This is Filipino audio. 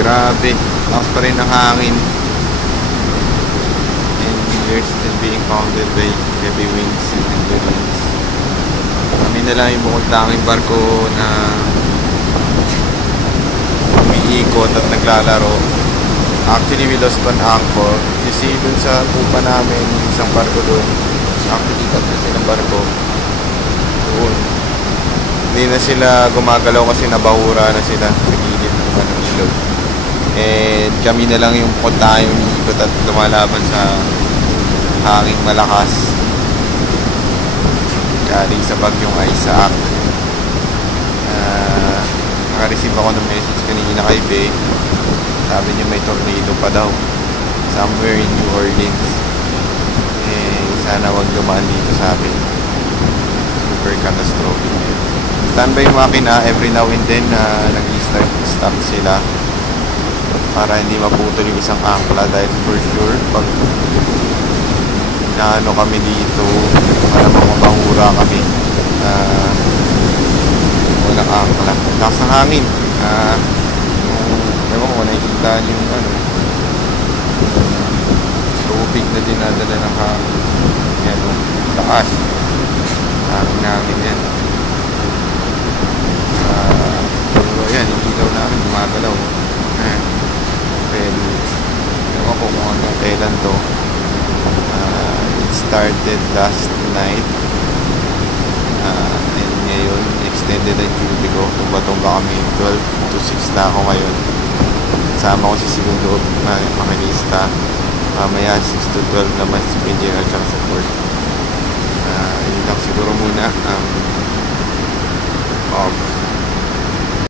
Grabe, lakas pa rin ng hangin. And we're still being pounded by heavy winds and heavy winds. Kami na lang yung bukod tanging barko na umiikot at naglalaro. Actually, we lost one anchor. You see, dun sa pupa namin, isang barko dun. Actually, tatlo silang barko. Doon. Hindi na sila gumagalaw kasi nabahura na sila sa gilid ng ilog. And kami na lang yung bukod tayong umiikot at lumalaban sa hanging malakas. Galing sa bagyong Isaac. Naka-receive ako ng message kanina kay Bay. Sabi niya may tornado pa daw somewhere in New Orleans. Sana wag dumaan dito sa amin. Super catastrophic. Standby yung makina every now and then na nag-stop sila para hindi maputol yung isang angkla dahil for sure pag naano kami dito malamang mabahura kami walang angkla. Lakas ng hangin. Ewan ko, nakikita yung tubig na dinadala ng hangin. Yan o, taas. Hangin namin yan. Pero yan, yung ilaw namin gumagalaw. Pero, ewan ko kung hanggang kailan to. It started last night. And ngayon, extended ang duty ko. Tumba-tumba kami. 12 to 6 na ako ngayon. Sama ko si segundo makinista. Mamaya 6 to 12 naman si PJ at saka sa 4. Yun lang siguro muna. Off.